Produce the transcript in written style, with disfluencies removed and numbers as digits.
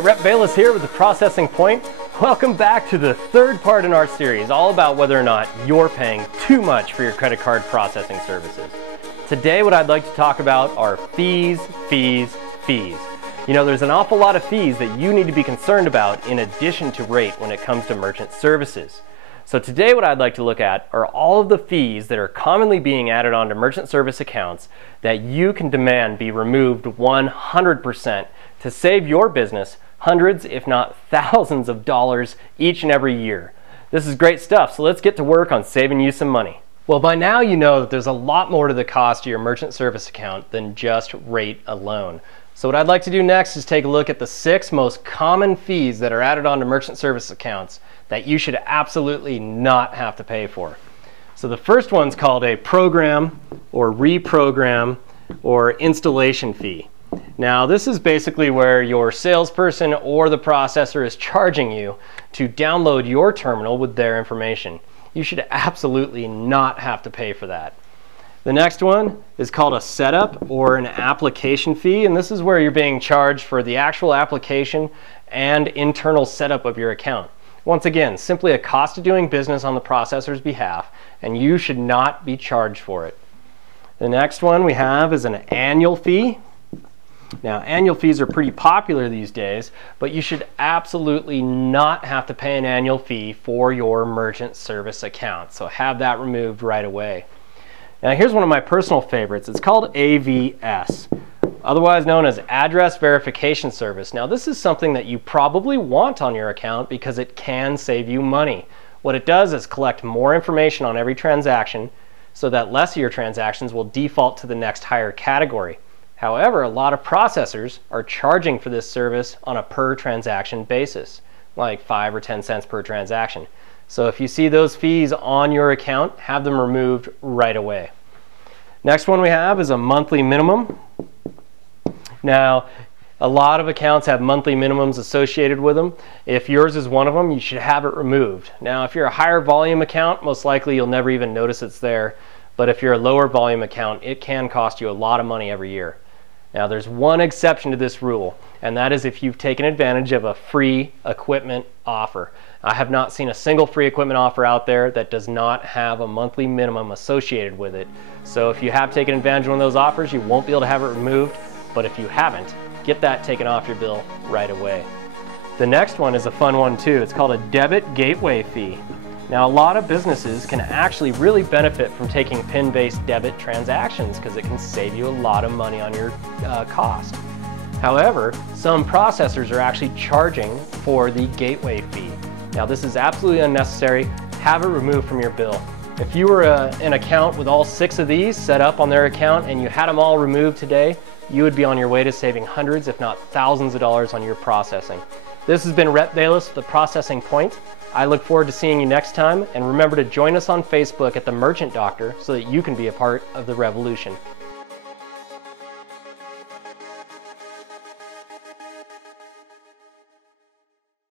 Rep Bayless here with the Processing Point. Welcome back to the third part in our series, all about whether or not you're paying too much for your credit card processing services. Today, what I'd like to talk about are fees, fees, fees. You know, there's an awful lot of fees that you need to be concerned about in addition to rate when it comes to merchant services. So today what I'd like to look at are all of the fees that are commonly being added onto merchant service accounts that you can demand be removed 100% to save your business hundreds, if not thousands of dollars each and every year. This is great stuff, so let's get to work on saving you some money. Well, by now you know that there's a lot more to the cost of your merchant service account than just rate alone. So what I'd like to do next is take a look at the 6 most common fees that are added onto merchant service accounts that you should absolutely not have to pay for. So the first one's called a program or reprogram or installation fee. Now this is basically where your salesperson or the processor is charging you to download your terminal with their information. You should absolutely not have to pay for that. The next one is called a setup or an application fee, and this is where you're being charged for the actual application and internal setup of your account. Once again, simply a cost of doing business on the processor's behalf, and you should not be charged for it. The next one we have is an annual fee. Now, annual fees are pretty popular these days, but you should absolutely not have to pay an annual fee for your merchant service account, so have that removed right away. Now here's one of my personal favorites. It's called AVS, otherwise known as Address Verification Service. Now this is something that you probably want on your account because it can save you money. What it does is collect more information on every transaction so that less of your transactions will default to the next higher category. However, a lot of processors are charging for this service on a per transaction basis, like 5 or 10 cents per transaction. So if you see those fees on your account, have them removed right away. Next one we have is a monthly minimum. Now, a lot of accounts have monthly minimums associated with them. If yours is one of them, you should have it removed. Now, if you're a higher volume account, most likely you'll never even notice it's there. But if you're a lower volume account, it can cost you a lot of money every year. Now, there's one exception to this rule, and that is if you've taken advantage of a free equipment offer. I have not seen a single free equipment offer out there that does not have a monthly minimum associated with it. So if you have taken advantage of one of those offers, you won't be able to have it removed, but if you haven't, get that taken off your bill right away. The next one is a fun one too. It's called a Debit Gateway Fee. Now, a lot of businesses can actually really benefit from taking PIN-based debit transactions because it can save you a lot of money on your cost. However, some processors are actually charging for the gateway fee. Now, this is absolutely unnecessary. Have it removed from your bill. If you were an account with all 6 of these set up on their account and you had them all removed today, you would be on your way to saving hundreds, if not thousands of dollars on your processing. This has been Rep Bayless with the Processing Point. I look forward to seeing you next time, and remember to join us on Facebook at The Merchant Doctor so that you can be a part of the revolution.